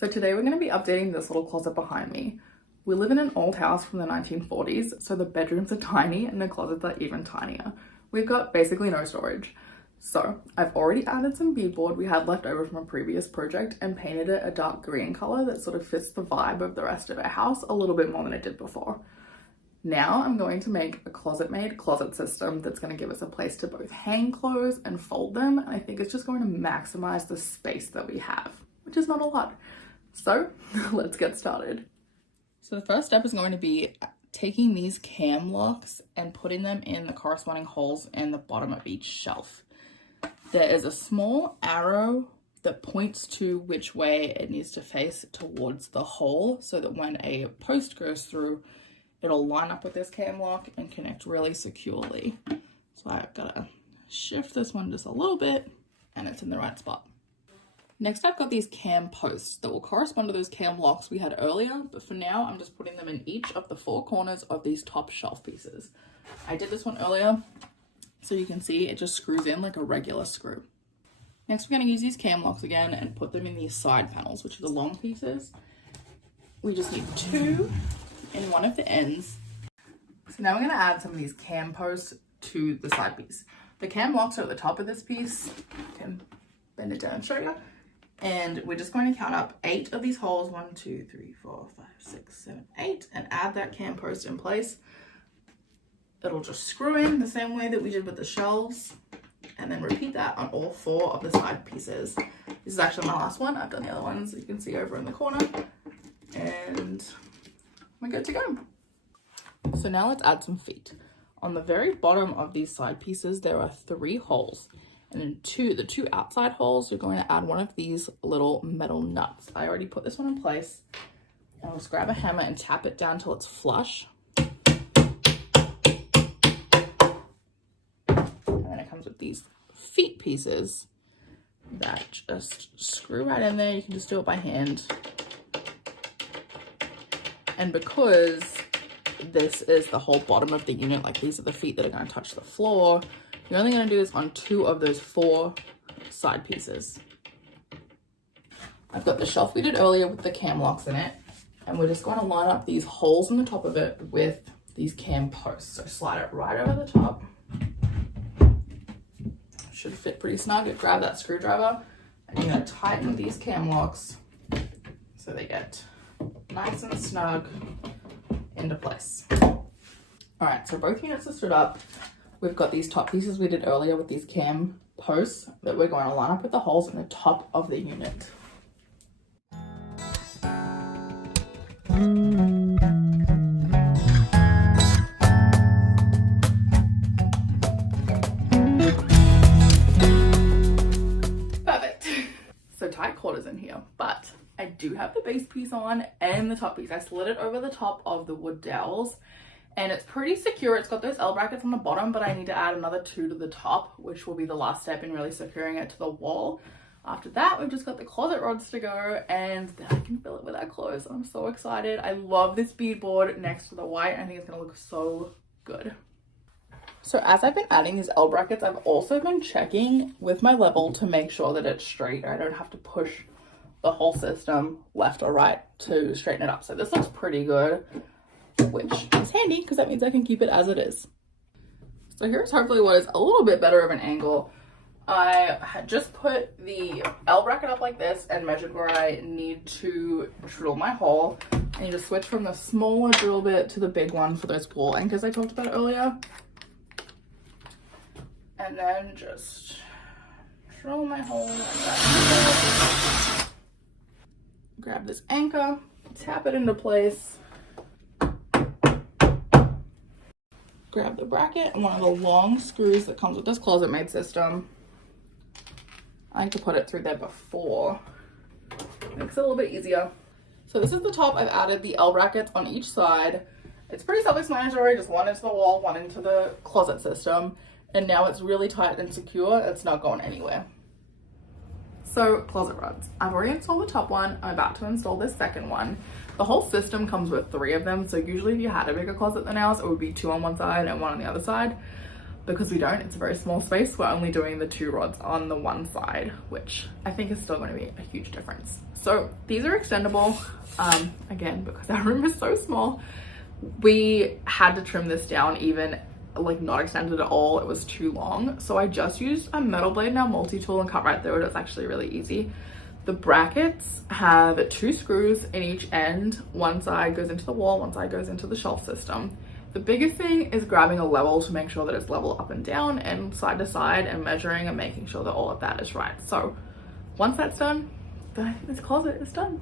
So today we're going to be updating this little closet behind me. We live in an old house from the 1940s, so the bedrooms are tiny and the closets are even tinier. We've got basically no storage. So I've already added some beadboard we had left over from a previous project and painted it a dark green color that sort of fits the vibe of the rest of our house a little bit more than it did before. Now I'm going to make a ClosetMaid closet system that's going to give us a place to both hang clothes and fold them, and I think it's just going to maximize the space that we have, which is not a lot. So let's get started. So the first step is going to be taking these cam locks and putting them in the corresponding holes in the bottom of each shelf. There is a small arrow that points to which way it needs to face towards the hole so that when a post goes through, it'll line up with this cam lock and connect really securely. So I've got to shift this one just a little bit and it's in the right spot. Next, I've got these cam posts that will correspond to those cam locks we had earlier, but for now, I'm just putting them in each of the four corners of these top shelf pieces. I did this one earlier, so you can see it just screws in like a regular screw. Next, we're going to use these cam locks again and put them in these side panels, which are the long pieces. We just need two in one of the ends. So now we're going to add some of these cam posts to the side piece. The cam locks are at the top of this piece. I can bend it down and show you. And we're just going to count up 8 of these holes, 1, 2, 3, 4, 5, 6, 7, 8, and add that cam post in place. It'll just screw in the same way that we did with the shelves, and then repeat that on all 4 of the side pieces. This is actually my last one. I've done the other ones, you can see over in the corner, and we're good to go. So now let's add some feet. On the very bottom of these side pieces, there are 3 holes. And then the two outside holes, we're going to add one of these little metal nuts. I already put this one in place. And I'll just grab a hammer and tap it down till it's flush. And then it comes with these feet pieces that just screw right in there. You can just do it by hand. And because this is the whole bottom of the unit, like these are the feet that are going to touch the floor, you're only going to do this on 2 of those 4 side pieces. I've got the shelf we did earlier with the cam locks in it, and we're just going to line up these holes in the top of it with these cam posts. So slide it right over the top. Should fit pretty snug. Grab that screwdriver, and you're going to tighten these cam locks so they get nice and snug into place. All right, so both units are stood up. We've got these top pieces we did earlier with these cam posts that we're going to line up with the holes in the top of the unit. Perfect. So tight quarters in here, but I do have the base piece on and the top piece. I slid it over the top of the wood dowels. And it's pretty secure. It's got those L brackets on the bottom, but I need to add another 2 to the top, which will be the last step in really securing it to the wall. After that, we've just got the closet rods to go, and then I can fill it with our clothes. I'm so excited. I love this beadboard next to the white. I think it's gonna look so good. So as I've been adding these L brackets, I've also been checking with my level to make sure that it's straight. I don't have to push the whole system left or right to straighten it up. So this looks pretty good, which is handy because that means I can keep it as it is. So here's hopefully what is a little bit better of an angle. I had just put the L bracket up like this and measured where I need to drill my hole. I need to switch from the smaller drill bit to the big one for those wall anchors I talked about earlier. And then just drill my hole like that. Grab this anchor, tap it into place. Grab the bracket and one of the long screws that comes with this ClosetMaid system. I like to put it through there before. Makes it a little bit easier. So this is the top. I've added the L brackets on each side. It's pretty self-explanatory, just one into the wall, one into the closet system. And now it's really tight and secure. It's not going anywhere. So closet rods. I've already installed the top one. I'm about to install this second one. The whole system comes with 3 of them. So usually if you had a bigger closet than ours, it would be 2 on one side and 1 on the other side. because we don't, it's a very small space, we're only doing the 2 rods on the one side, which I think is still going to be a huge difference. So these are extendable. Again, because our room is so small, we had to trim this down, even like not extended at all. It was too long. So I just used a metal blade now, multi-tool, and cut right through it. It's actually really easy. The brackets have 2 screws in each end. One side goes into the wall, one side goes into the shelf system. The biggest thing is grabbing a level to make sure that it's level up and down and side to side, and measuring and making sure that all of that is right. So once that's done, then I think this closet is done.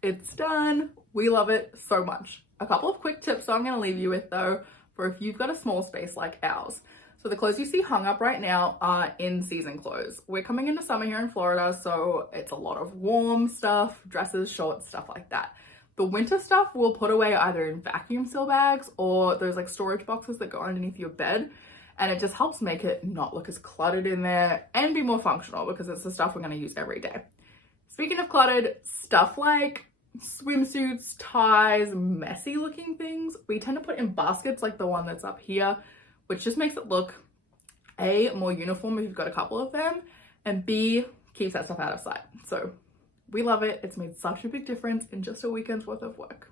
It's done. We love it so much. A couple of quick tips I'm going to leave you with though, for if you've got a small space like ours. So the clothes you see hung up right now are in-season clothes. We're coming into summer here in Florida, so it's a lot of warm stuff, dresses, shorts, stuff like that. The winter stuff we'll put away either in vacuum seal bags or those like storage boxes that go underneath your bed. And it just helps make it not look as cluttered in there and be more functional, because it's the stuff we're going to use every day. Speaking of cluttered, stuff like swimsuits, ties, messy looking things, we tend to put in baskets like the one that's up here, which just makes it look A, more uniform if you've got a couple of them, and B, keeps that stuff out of sight. So we love it. It's made such a big difference in just a weekend's worth of work.